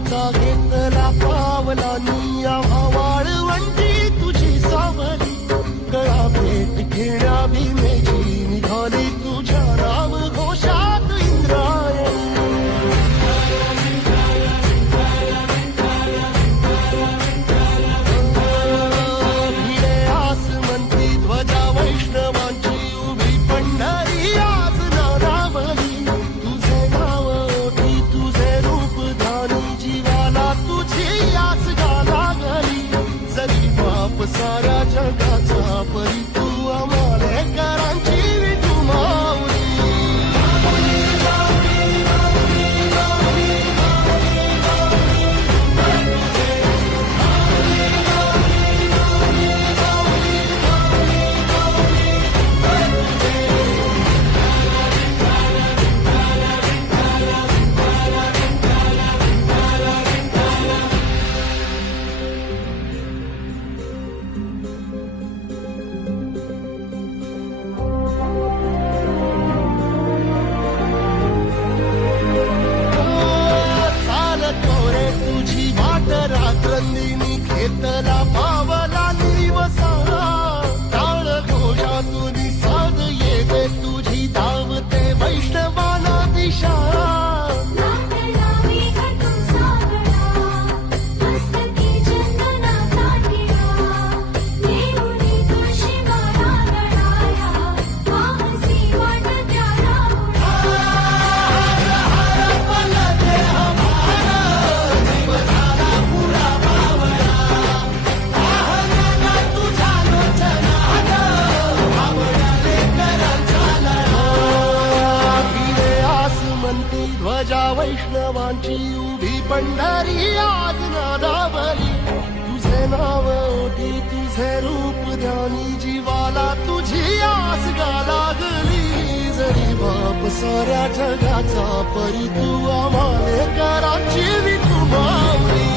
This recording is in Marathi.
वारीचा घेतला पावलांनी आम्हा वाळवंटी तुझी सावली गळा भेट घेण्या भीमेची निघाली तुझ्या राम घोषात इंद्रायणी भिडे आसमंती ध्वजा वैष्णवांची उभी पंढरी आज नारावली तुझे नाव ओठी तुझे रूप ध्यानी जीवाला तुझी आस गाला गली जरी बाप साऱ्या जगाचा परी तू आमालेकरांची विठू माऊली तुझी वाट रात्रंदिनी घेतला पावला दिवसा टाळ घोषातून साध येते तुझी धावते वैष्णवाला दिशा ध्वजा वैष्णवांची उभी पंढरी आज नादावली तुझे नाव ओठी तुझे रूप ध्यानी जीवाला तुझी आस गा लागली जरी बाप साऱ्या जगाचा परी तू आम्हालेकरांची विठू माऊली